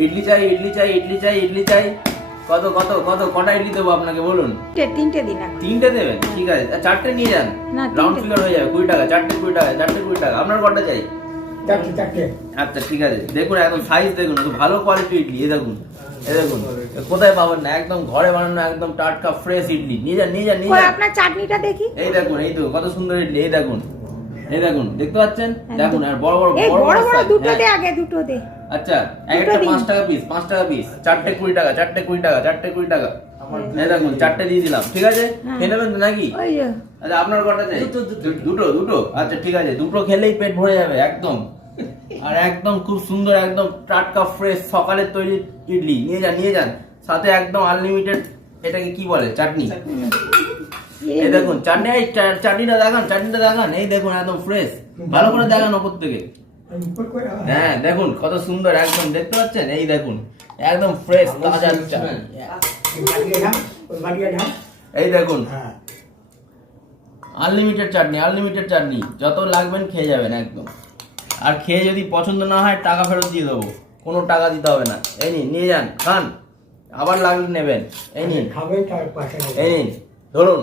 ইডলি চাই, ইডলি চাই, ইডলি চাই, ইডলি চাই। কত কত কত কটা ইডলি দেবো আপনাকে বলুন? তিনটে দিন। তিনটে দেবেন? ঠিক আছে, চারটে নিয়ে যান, রাউন্ড ফিগার হয়ে যাবে। 20 টাকা, চারটে 20 টাকা, চারটে 20 টাকা। আপনার কটা চাই? চারটে। আচ্ছা ঠিক আছে, দেখুন একদম সাইজ দেখুন, ভালো কোয়ালিটি ইডলি। এই দেখুন, এই দেখুন, কোথায় পাবেন না, একদম ঘরে বানানো, একদম টাটকা ফ্রেশ ইডলি। নিয়ে যান, নিয়ে যান, নিয়ে যান। আপনার চাটনিটা দেখি। এই দেখুন, এই তো কত সুন্দর ইডলি। এই দেখুন, এই দেখুন, দেখতে পাচ্ছেন? দেখুন, আর বড় বড় এই বড় বড় size, দুটো হ্যাঁ। দে আগে, দুটো দে। আচ্ছা, একটা 5 টাকা পিস, 5 টাকা পিস। চারটে 20 টাকা, চারটে 20 টাকা, চারটে 20 টাকা। এই দেখুন, চারটে দিয়ে দিলাম, ঠিক আছে? খেয়ে নেবেন তো নাকি? ওই যে আচ্ছা, আপনার কটা চাই? দুটো, দুটো। আচ্ছা ঠিক আছে, দুটো খেলেই পেট ভরে যাবে একদম। আর একদম খুব সুন্দর, একদম টাটকা ফ্রেশ সকালের তৈরি ইডলি। নিয়ে যান, নিয়ে যান। সাথে একদম আনলিমিটেড, এটাকে কি বলে, চাটনি। এই দেখুন চাটনি, এই চাটনিটা দেখান, চাটনিটা দেখান। এই দেখুন একদম ফ্রেশ, ভালো করে দেখান ওপর থেকে। হ্যাঁ দেখুন কত সুন্দর, একদম দেখতে পাচ্ছেন? এই দেখুন একদম ফ্রেশ তাজা চাটনি। এই দেখুন আনলিমিটেড চাটনি, আনলিমিটেড চাটনি। যত লাগবেন খেয়ে যাবেন একদম। আর খেয়ে যদি পছন্দ না হয় টাকা ফেরত দিয়ে দেবো, কোনো টাকা দিতে হবে না। এই নিন, নিয়ে যান, খান, আবার লাগলে নেবেন। এই নিন, এই নিন, ধরুন।